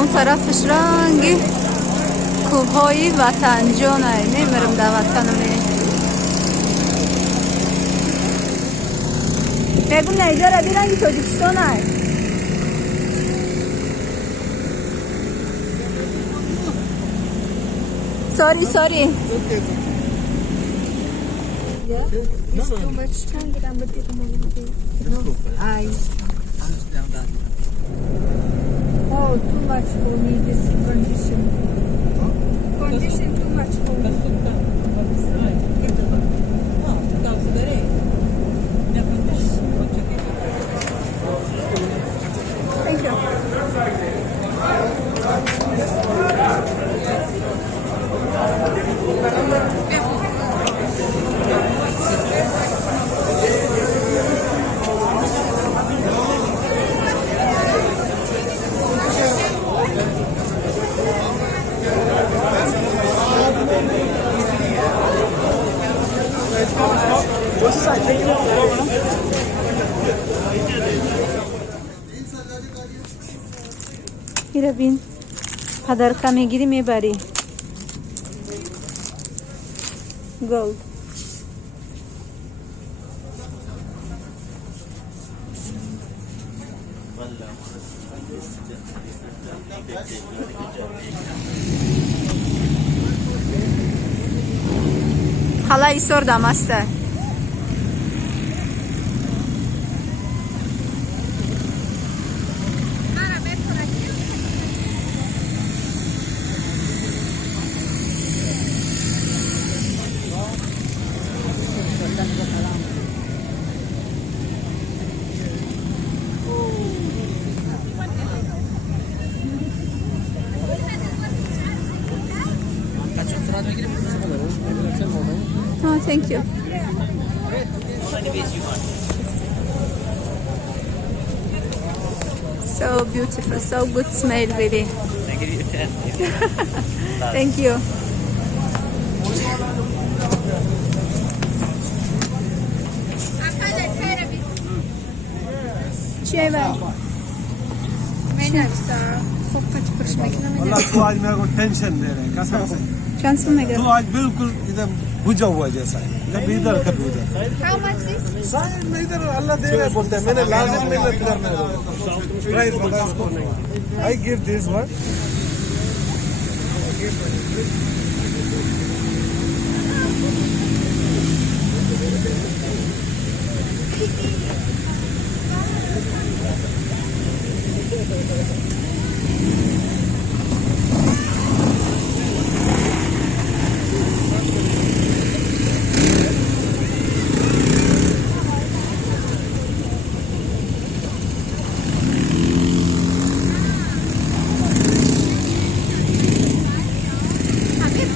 اون طرفش رنگ کوههای وطن جانه نمیرم در وطنم بگو نیجا را بیرنگی تاجیکستان های sorry it's too much time that I'm going oh, too much for me, this condition. Condition too much for me. Thank you. میره بین قدر کمی گیری میبری گل حالا ایسور دمسته Oh, thank you. So beautiful, so good smell, really. I give you 10. Thank you. چیه بر؟ من نفسه خوب کچ پرش میکنم. والله تو आज मेरे को tension दे रहे हैं कसम से چند سو میگه؟ तो आज बिल्कुल इधर बुझा हुआ जैसा है कभी इधर कभी उधर How much is? साइड में इधर अल्लाह दे रहा है बोलते हैं मैंने लाजिम मेहनत करना है प्राइस बता इसको I give this one همه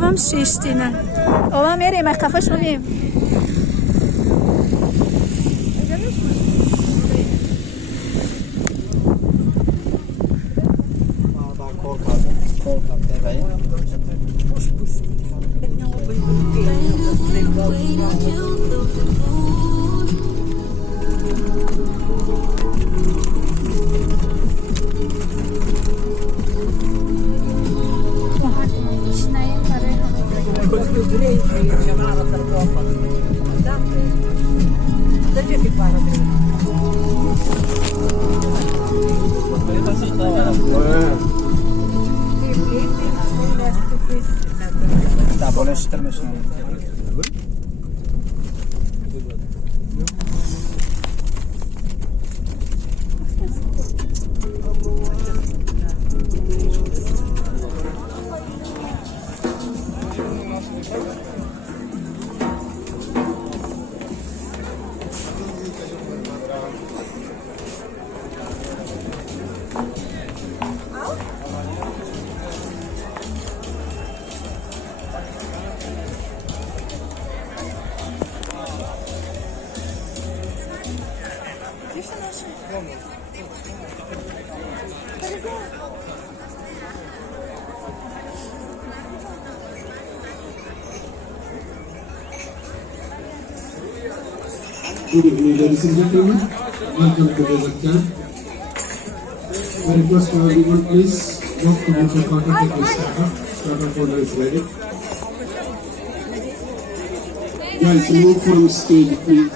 دوم شیشتینه اوام میری ما کافش میم Good evening, ladies and gentlemen. Welcome to the camp. I request for everyone, please walk to the counter, take your starter. Starter folder is ready. Guys, move from stage, please.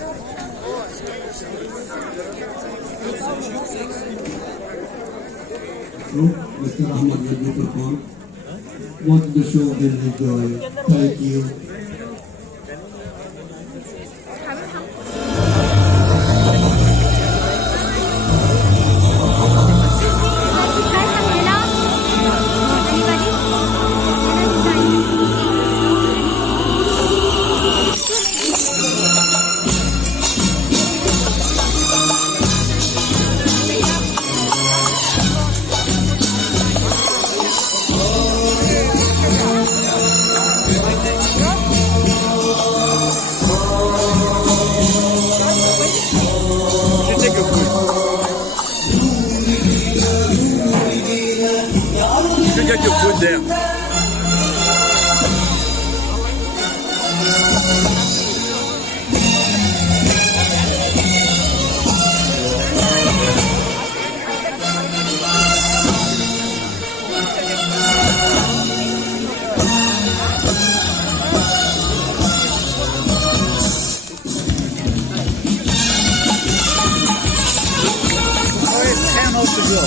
No, Mr. Ahmad will perform. Watch the show and enjoy. Thank you. Get your food there. It's 10 out to go.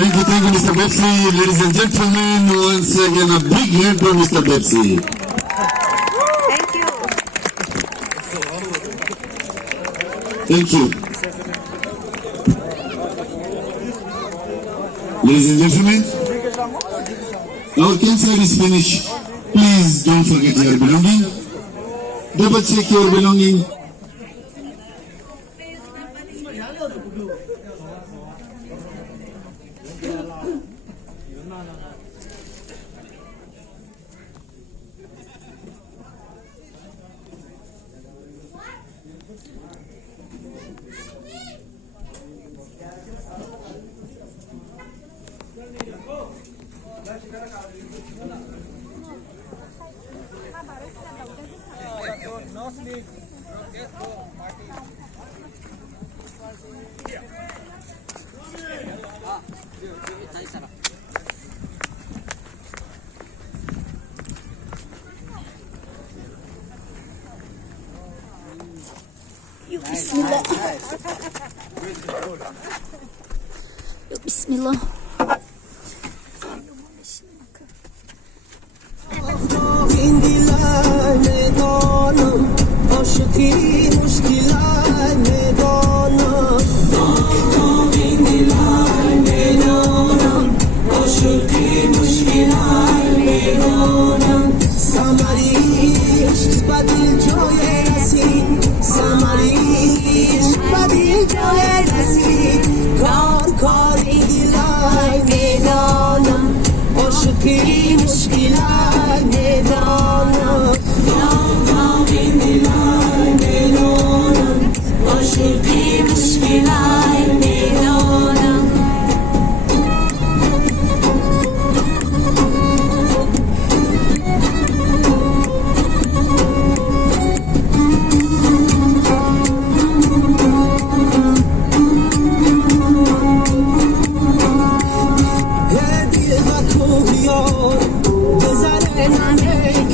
Thank you, Mr. Bepsi. Ladies and gentlemen, once again a big hand for Mr. Bepsi. Thank you. Thank you. Ladies and gentlemen, our campsite is finished. Please don't forget your belonging. Double check your belonging. Bismillah. Bismillah. Kar kar indiler meydanım yo, cause I